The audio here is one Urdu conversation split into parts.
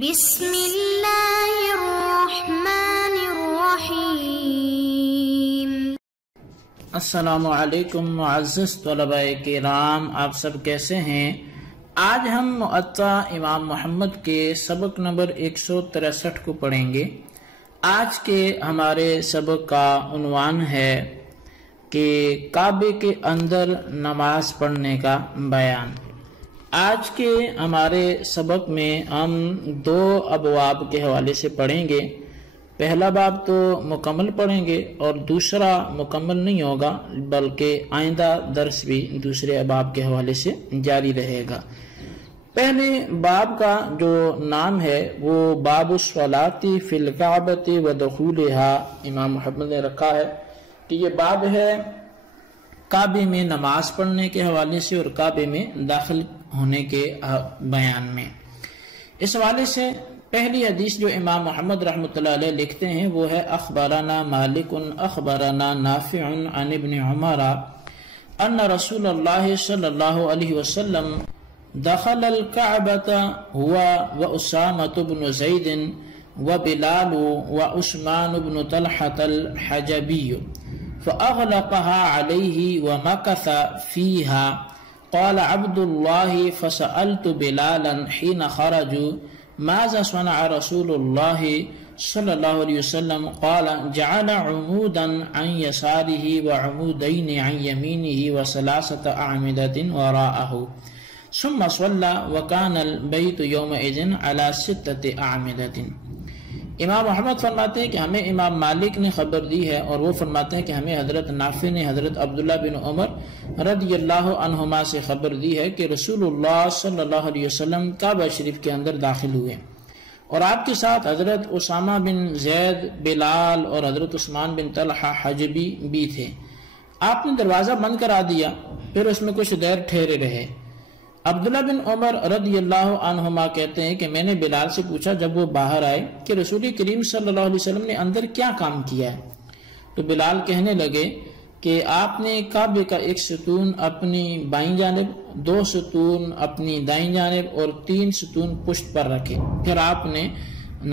بسم اللہ الرحمن الرحیم۔ السلام علیکم معزز طلباء کرام، آپ سب کیسے ہیں؟ آج ہم معطا امام محمد کے سبق نمبر 163 کو پڑھیں گے۔ آج کے ہمارے سبق کا عنوان ہے کہ کعبے کے اندر نماز پڑھنے کا بیان۔ آج کے ہمارے سبق میں ہم 2 ابواب کے حوالے سے پڑھیں گے۔ پہلا باب تو مکمل پڑھیں گے اور دوسرا مکمل نہیں ہوگا، بلکہ آئندہ درس بھی دوسرے ابواب کے حوالے سے جاری رہے گا۔ پہلے باب کا جو نام ہے وہ باب الصلاۃ فی الکعبۃ ودخولھا امام محمد نے رکھا ہے کہ یہ باب ہے کعبے میں نماز پڑھنے کے حوالے سے اور کعبے میں داخل ہونے کے بیان میں۔ اس حوالے سے پہلی حدیث جو امام محمد رحمۃ اللہ علیہ لکھتے ہیں وہ ہے اخبرنا مالک اخبرنا نافع عن ابن عمر ان رسول اللہ صلی اللہ علیہ وسلم دخل الكعبۃ هو واسامۃ بن زید وبلال وعثمان بن طلحة الحجبی فأغلقها عليه ومكث فيها۔ قال عبد الله فسألت بلالا حين خرجوا ماذا صنع رسول الله صلى الله عليه وسلم؟ قال جعل عمودا عن يساره وعمودين عن يمينه وثلاثة أعمدة وراءه ثم صلى وكان البيت يومئذ على 6 أعمدة۔ امام محمد فرماتے ہیں کہ ہمیں امام مالک نے خبر دی ہے اور وہ فرماتے ہیں کہ ہمیں حضرت نافع نے حضرت عبداللہ بن عمر رضی اللہ عنہما سے خبر دی ہے کہ رسول اللہ صلی اللہ علیہ وسلم کعبہ شریف کے اندر داخل ہوئے اور آپ کے ساتھ حضرت اسامہ بن زید، بلال اور حضرت عثمان بن طلحہ حجبی بھی تھے۔ آپ نے دروازہ بند کرا دیا، پھر اس میں کچھ دیر ٹھہرے رہے۔ عبداللہ بن عمر رضی اللہ عنہما کہتے ہیں کہ میں نے بلال سے پوچھا جب وہ باہر آئے کہ رسول کریم صلی اللہ علیہ وسلم نے اندر کیا کام کیا ہے؟ تو بلال کہنے لگے کہ آپ نے کعبے کا 1 ستون اپنی بائیں جانب، 2 ستون اپنی دائیں جانب اور 3 ستون پشت پر رکھے، پھر آپ نے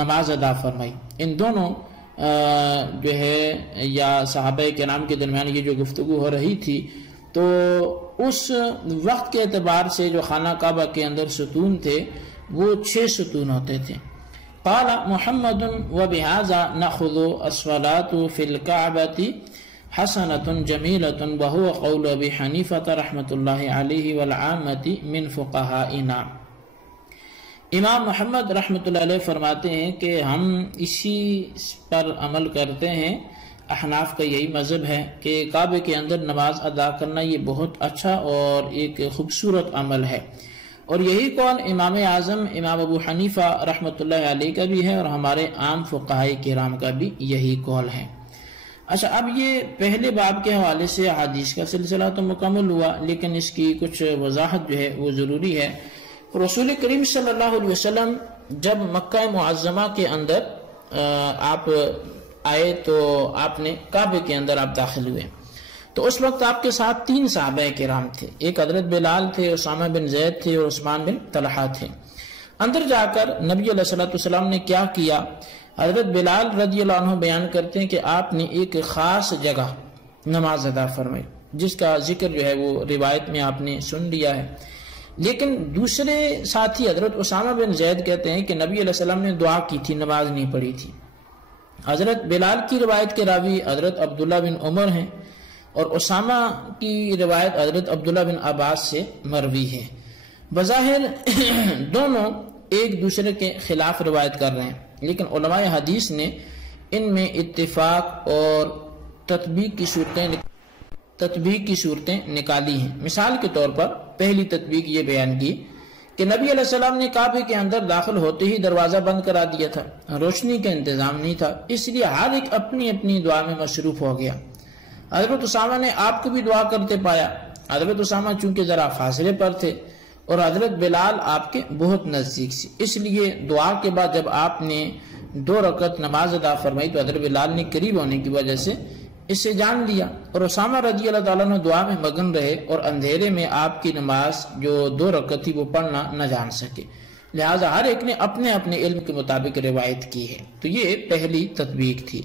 نماز ادا فرمائی۔ ان دونوں جو ہے یا صحابہ کرام کے درمیان یہ جو گفتگو ہو رہی تھی تو اس وقت کے اعتبار سے جو خانہ کعبہ کے اندر ستون تھے وہ 6 ستون ہوتے تھے۔ قال محمد وبهذا ناخذ الصلاة في الكعبة حسنة جميلة وهو قول ابي حنیفة رحمۃ اللہ علیہ والعامة من فقهائنا۔ امام محمد رحمۃ اللہ علیہ فرماتے ہیں کہ ہم اسی پر عمل کرتے ہیں، احناف کا یہی مذہب ہے کہ کعبے کے اندر نماز ادا کرنا یہ بہت اچھا اور ایک خوبصورت عمل ہے، اور یہی قول امام اعظم امام ابو حنیفہ رحمۃ اللہ علیہ کا بھی ہے اور ہمارے عام فقہائے کرام کا بھی یہی قول ہے۔ اچھا، اب یہ پہلے باب کے حوالے سے حدیث کا سلسلہ تو مکمل ہوا، لیکن اس کی کچھ وضاحت جو ہے وہ ضروری ہے۔ رسول کریم صلی اللہ علیہ وسلم جب مکہ معظمہ کے اندر آپ آئے تو آپ نے کعبے کے اندر آپ داخل ہوئے تو اس وقت آپ کے ساتھ 3 صحابہ کرام تھے، ایک حضرت بلال تھے، اسامہ بن زید تھے اور عثمان بن طلحہ تھے۔ اندر جا کر نبی علیہ السلام نے کیا کیا؟ حضرت بلال رضی اللہ عنہ بیان کرتے ہیں کہ آپ نے ایک خاص جگہ نماز ادا فرمائی، جس کا ذکر جو ہے وہ روایت میں آپ نے سن لیا ہے، لیکن دوسرے ساتھی حضرت اسامہ بن زید کہتے ہیں کہ نبی علیہ السلام نے دعا کی تھی، نماز نہیں پڑھی تھی۔ حضرت بلال کی روایت کے راوی حضرت عبداللہ بن عمر ہیں اور اسامہ کی روایت حضرت عبداللہ بن عباس سے مروی ہے۔ بظاہر دونوں ایک دوسرے کے خلاف روایت کر رہے ہیں، لیکن علماء حدیث نے ان میں اتفاق اور تطبیق کی صورتیں نکالی ہیں۔ مثال کے طور پر پہلی تطبیق یہ بیان کی کہ نبی علیہ السلام نے کعبے کے اندر داخل ہوتے ہی دروازہ بند کرا دیا تھا، روشنی کا انتظام نہیں تھا، اس لیے ہر ایک اپنی اپنی دعا میں مصروف ہو گیا۔ حضرت اسامہ نے آپ کو بھی دعا کرتے پایا، حضرت اسامہ چونکہ ذرا فاصلے پر تھے اور حضرت بلال آپ کے بہت نزدیک سے، اس لیے دعا کے بعد جب آپ نے 2 رکعت نماز ادا فرمائی تو حضرت بلال نے قریب ہونے کی وجہ سے اس سے جان لیا، اور اسامہ رضی اللہ تعالیٰ عنہ دعا میں مگن رہے اور اندھیرے میں آپ کی نماز جو 2 رکعت تھی وہ پڑھنا نہ جان سکے۔ لہٰذا ہر ایک نے اپنے اپنے علم کے مطابق روایت کی ہے۔ تو یہ پہلی تطبیق تھی۔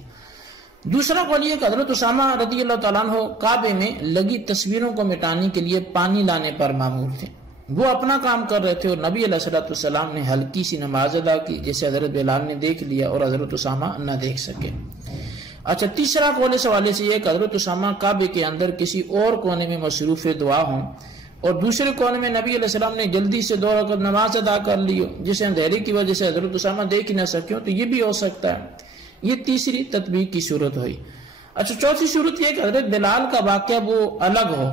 دوسرا قول یہ کہ حضرت اسامہ رضی اللہ تعالیٰ عنہ کعبے میں لگی تصویروں کو مٹانے کے لیے پانی لانے پر مامور تھے۔ وہ اپنا کام کر رہے تھے اور نبی علیہ السلام نے ہلکی سی نماز ادا کی، جسے حضرت بلال نے دیکھ لیا اور حضرت اسامہ نہ دیکھ سکے۔ اچھا، تیسرا قول اس حوالے سے یہ کہ حضرت اسامہ کعبے کے اندر کسی اور کونے میں مصروف دعا ہوں اور دوسرے کونے میں نبی علیہ السلام نے جلدی سے 2 رکعت نماز ادا کر لی ہو، جسے اندھیرے کی وجہ سے حضرت اسامہ دیکھ ہی نہ سکے ہو، تو یہ بھی ہو سکتا ہے۔ یہ تیسری تطبیق کی صورت ہوئی۔ اچھا، چوتھی صورت یہ کہ حضرت بلال کا واقعہ وہ الگ ہو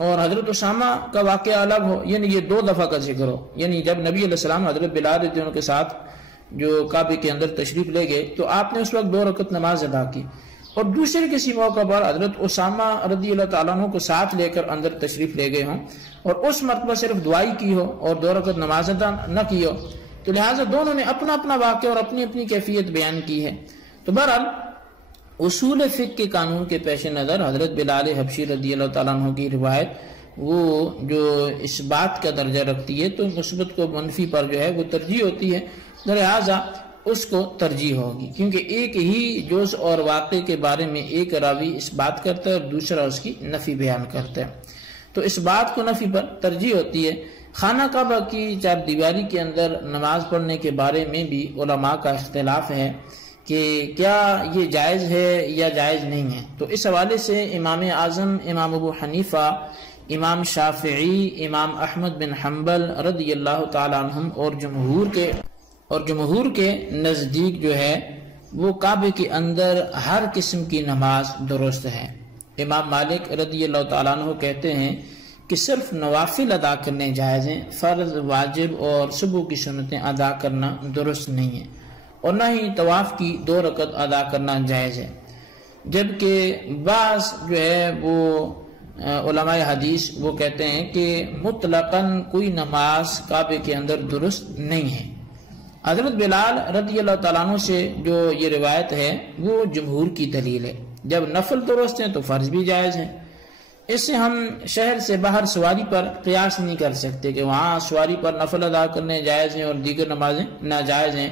اور حضرت اسامہ کا واقعہ الگ ہو، یعنی یہ 2 دفعہ کا ذکر ہو، یعنی جب نبی علیہ السلام حضرت بلال رضی اللہ کے ساتھ جو کعبے کے اندر تشریف لے گئے تو آپ نے اس وقت 2 رکعت نماز ادا کی، اور دوسرے کسی موقع پر حضرت اسامہ رضی اللہ تعالیٰ عنہ کو ساتھ لے کر اندر تشریف لے گئے ہوں اور اس مرتبہ صرف دعائی کی ہو اور 2 رکعت نماز ادا نہ کی ہو، تو لہٰذا دونوں نے اپنا اپنا واقعہ اور اپنی اپنی کیفیت بیان کی ہے۔ تو بہرحال اصول فقہ کے قانون کے پیش نظر حضرت بلال حبشی رضی اللہ تعالیٰ عنہ کی روایت وہ جو اس بات کا درجہ رکھتی ہے تو مثبت کو منفی پر جو ہے وہ ترجیح ہوتی ہے، لہٰذا اس کو ترجیح ہوگی، کیونکہ ایک ہی جز اور واقعے کے بارے میں ایک راوی اس بات کرتا ہے اور دوسرا اس کی نفی بیان کرتا ہے، تو اس بات کو نفی پر ترجیح ہوتی ہے۔ خانہ کعبہ کی 4 دیواری کے اندر نماز پڑھنے کے بارے میں بھی علماء کا اختلاف ہے کہ کیا یہ جائز ہے یا جائز نہیں ہے۔ تو اس حوالے سے امام اعظم امام ابو حنیفہ، امام شافعی، امام احمد بن حنبل رضی اللہ تعالی عنہم اور جمہور کے نزدیک جو ہے وہ کعبے کے اندر ہر قسم کی نماز درست ہے۔ امام مالک رضی اللہ تعالیٰ عنہ کہتے ہیں کہ صرف نوافل ادا کرنے جائز ہیں، فرض، واجب اور صبح کی سنتیں ادا کرنا درست نہیں ہے، اور نہ ہی طواف کی 2 رکعت ادا کرنا جائز ہے۔ جبکہ بعض جو ہے وہ علماء حدیث وہ کہتے ہیں کہ مطلقاً کوئی نماز کعبے کے اندر درست نہیں ہے۔ حضرت بلال رضی اللہ تعالیٰ عنہ سے جو یہ روایت ہے وہ جمہور کی دلیل ہے، جب نفل درست ہیں تو فرض بھی جائز ہے۔ اس سے ہم شہر سے باہر سواری پر قیاس نہیں کر سکتے کہ وہاں سواری پر نفل ادا کرنے جائز ہیں اور دیگر نمازیں ناجائز ہیں،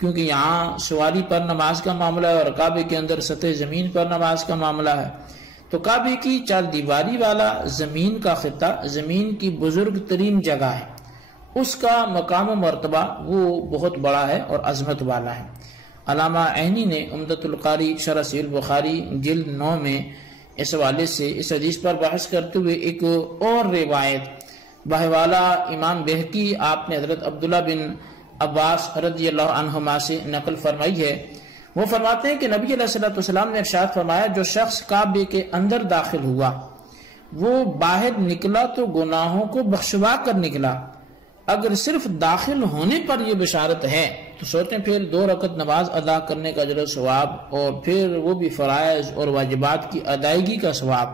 کیونکہ یہاں سواری پر نماز کا معاملہ ہے اور کعبے کے اندر سطح زمین پر نماز کا معاملہ ہے۔ تو کعبے کی 4 دیواری والا زمین کا خطہ زمین کی بزرگ ترین جگہ ہے، اس کا مقام و مرتبہ وہ بہت بڑا ہے اور عظمت والا ہے۔ علامہ عینی نے عمدۃ القاری شرح صحیح البخاری جلد 9 میں اس حوالے سے اس حدیث پر بحث کرتے ہوئے ایک اور روایت بحوالہ امام بہقی آپ نے حضرت عبداللہ بن عباس رضی اللہ عنہما سے نقل فرمائی ہے۔ وہ فرماتے ہیں کہ نبی علیہ السلام نے ارشاد فرمایا، جو شخص کعبے کے اندر داخل ہوا وہ باہر نکلا تو گناہوں کو بخشوا کر نکلا۔ اگر صرف داخل ہونے پر یہ بشارت ہے تو سوچیں پھر 2 رکعت نماز ادا کرنے کا اجر و ثواب اور پھر وہ بھی فرائض اور واجبات کی ادائیگی کا ثواب،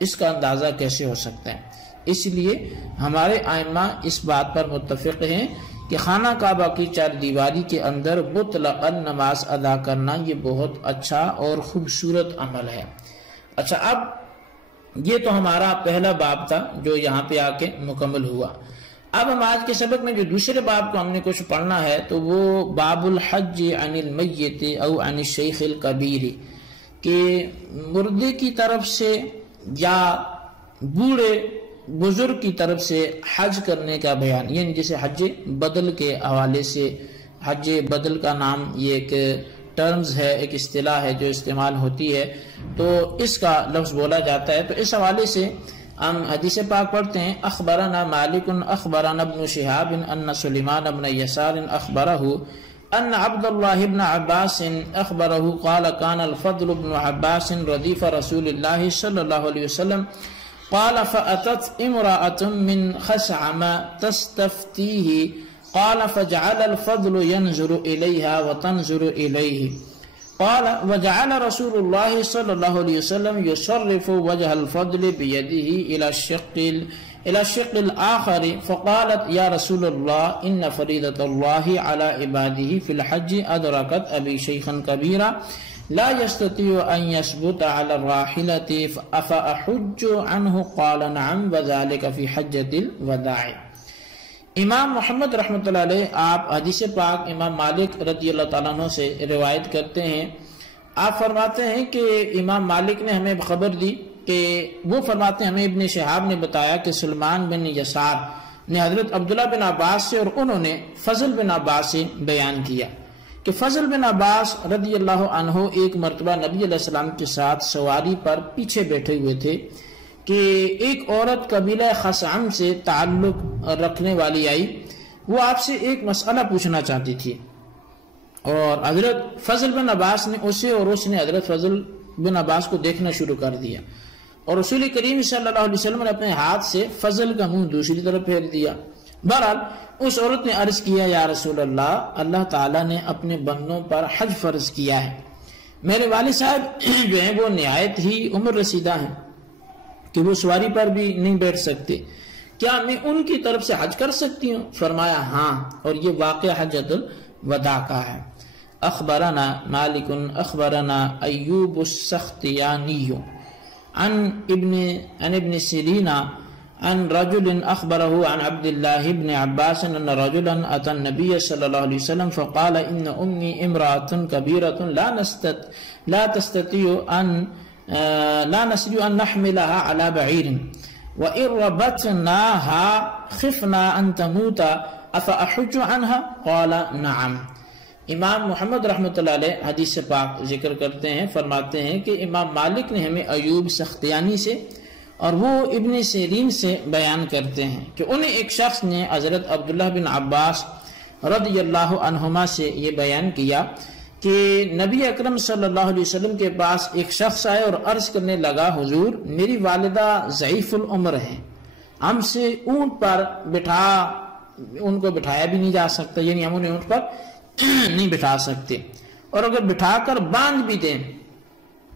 اس کا اندازہ کیسے ہو سکتا ہے؟ اس لیے ہمارے ائمہ اس بات پر متفق ہیں کہ خانہ کعبہ کی 4 دیواری کے اندر مطلقاً نماز ادا کرنا یہ بہت اچھا اور خوبصورت عمل ہے۔ اچھا، اب یہ تو ہمارا پہلا باب تھا جو یہاں پہ آ کے مکمل ہوا۔ اب ہم آج کے سبق میں جو دوسرے باب کو ہم نے کچھ پڑھنا ہے تو وہ باب الحج عن المیت او عن الشیخ الکبیر، کہ مردے کی طرف سے یا بوڑھے بزرگ کی طرف سے حج کرنے کا بیان، یعنی جیسے حج بدل کے حوالے سے، حج بدل کا نام یہ ایک ٹرمز ہے، ایک اصطلاح ہے جو استعمال ہوتی ہے، تو اس کا لفظ بولا جاتا ہے۔ تو اس حوالے سے ہم حدیث پاک پڑھتے ہیں، اخبرنا مالک اخبرنا ابن شہاب ان سلیمان ابن یسار اخبرہ ان عبد الله بن عباس اخبره قال كان الفضل بن عباس رديف رسول الله صلى الله عليه وسلم قال فأتت امرأة من خثعم تستفتيه قال فجعل الفضل ينظر إليها وتنظر إليه قال وجعل رسول الله صلى الله عليه وسلم يصرف وجه الفضل بيده إلى الشق الآخر فقالت يا رسول الله إن فريضة الله على عباده في الحج أدركت أبي شيخا كبيرا لا يستطيع أن يثبت على الراحلة أفأحج عنه قال نعم وذلك في حجة الوداع۔ امام محمد رحمۃ اللہ علیہ آپ حدیث پاک امام مالک رضی اللہ تعالیٰ عنہ سے روایت کرتے ہیں. آپ فرماتے ہیں کہ امام مالک نے ہمیں خبر دی کہ وہ فرماتے ہیں ہمیں ابن شہاب نے بتایا کہ سلمان بن یسار نے حضرت عبداللہ بن عباس سے اور انہوں نے فضل بن عباس سے بیان کیا کہ فضل بن عباس رضی اللہ عنہ ایک مرتبہ نبی علیہ السلام کے ساتھ سواری پر پیچھے بیٹھے ہوئے تھے کہ ایک عورت قبیلہ خثعم سے تعلق رکھنے والی آئی. وہ آپ سے ایک مسئلہ پوچھنا چاہتی تھی اور حضرت فضل بن عباس نے اسے اور اس نے حضرت فضل بن عباس کو دیکھنا شروع کر دیا اور رسول کریم صلی اللہ علیہ وسلم نے اپنے ہاتھ سے فضل کا منہ دوسری طرف پھیر دیا. بہرحال اس عورت نے عرض کیا یا رسول اللہ, اللہ تعالیٰ نے اپنے بندوں پر حج فرض کیا ہے. میرے والد صاحب جو ہیں وہ نہایت ہی عمر رسیدہ ہیں کہ وہ سواری پر بھی نہیں بیٹھ سکتے, کیا میں ان کی طرف سے حج کر سکتی ہوں؟ فرمایا ہاں, اور یہ واقعہ حجۃ الوداع کا ہے. اخبرنا مالک اخبرنا ایوب السختیانی عن ابن سیرین عن رجل اخبره عن عبد الله بن عباس ان رجلا اتى النبي صلى الله عليه وسلم فقال ان امي امرأة كبيرة لا نستطيع ان نحملها على بعير وان ربطناها خفنا ان تموت افاحج عنها قال نعم. امام محمد رحمۃ اللہ علیہ حدیث پاک ذکر کرتے ہیں, فرماتے ہیں کہ امام مالک نے ہمیں ایوب سختیانی سے اور وہ ابن سیرین سے بیان کرتے ہیں کہ انہیں ایک شخص نے حضرت عبداللہ بن عباس رضی اللہ عنہما سے یہ بیان کیا کہ نبی اکرم صلی اللہ علیہ وسلم کے پاس ایک شخص آئے اور عرض کرنے لگا حضور میری والدہ ضعیف العمر ہے, ہم سے اونٹ پر ان کو بٹھایا بھی نہیں جا سکتا, یعنی ہم انہیں اونٹ پر نہیں بٹھا سکتے, اور اگر بٹھا کر باندھ بھی دیں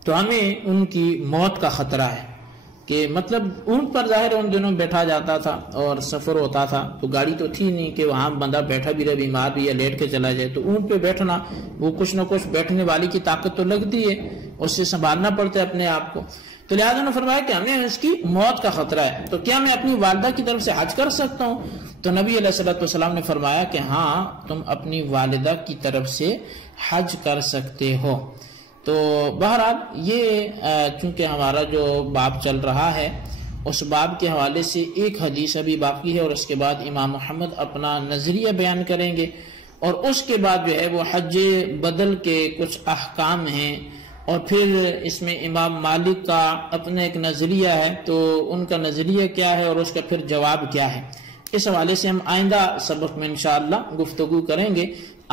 تو ہمیں ان کی موت کا خطرہ ہے. کہ مطلب اونٹ پر ظاہر ان دنوں بیٹھا جاتا تھا اور سفر ہوتا تھا تو گاڑی تو تھی نہیں کہ وہاں بندہ بیٹھا بھی رہے, بیمار بھی یا لیٹ کے چلا جائے, تو اونٹ پہ بیٹھنا وہ کچھ نہ کچھ بیٹھنے والی کی طاقت تو لگتی ہے, اس سے سنبھالنا پڑتا ہے اپنے آپ کو. تو لہٰذا نے فرمایا کہ ہمیں اس کی موت کا خطرہ ہے, تو کیا میں اپنی والدہ کی طرف سے حج کر سکتا ہوں؟ تو نبی علیہ الصلوۃ والسلام نے فرمایا کہ ہاں تم اپنی والدہ کی طرف سے حج کر سکتے ہو. تو بہرحال یہ چونکہ ہمارا جو باب چل رہا ہے اس باب کے حوالے سے ایک حدیث ابھی باقی ہے اور اس کے بعد امام محمد اپنا نظریہ بیان کریں گے, اور اس کے بعد جو ہے وہ حج بدل کے کچھ احکام ہیں, اور پھر اس میں امام مالک کا اپنا ایک نظریہ ہے تو ان کا نظریہ کیا ہے اور اس کا پھر جواب کیا ہے. اس حوالے سے ہم آئندہ سبق میں انشاءاللہ گفتگو کریں گے.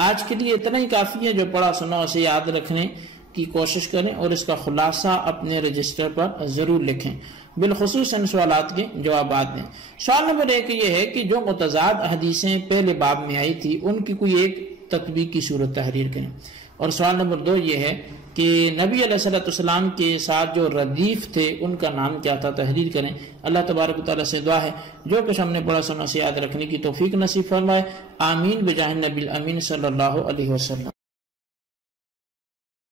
آج کے لیے اتنا ہی کافی ہے, جو پڑھا سنا اسے یاد رکھنے کی کوشش کریں اور اس کا خلاصہ اپنے رجسٹر پر ضرور لکھیں, بالخصوص ان سوالات کے جوابات دیں. سوال نمبر 1 یہ ہے کہ جو متضاد حدیثیں پہلے باب میں آئی تھی ان کی کوئی ایک تطبیق کی صورت تحریر کریں. اور سوال نمبر 2 یہ ہے کہ نبی علیہ السلام کے ساتھ جو ردیف تھے ان کا نام کیا تھا, تحریر کریں. اللہ تبارک و تعالیٰ سے دعا ہے جو کچھ ہم نے پڑھا سنا سے یاد رکھنے کی توفیق نصیب فرمائے. آمین بجاہ نبی الامین صلی اللہ علیہ وسلم.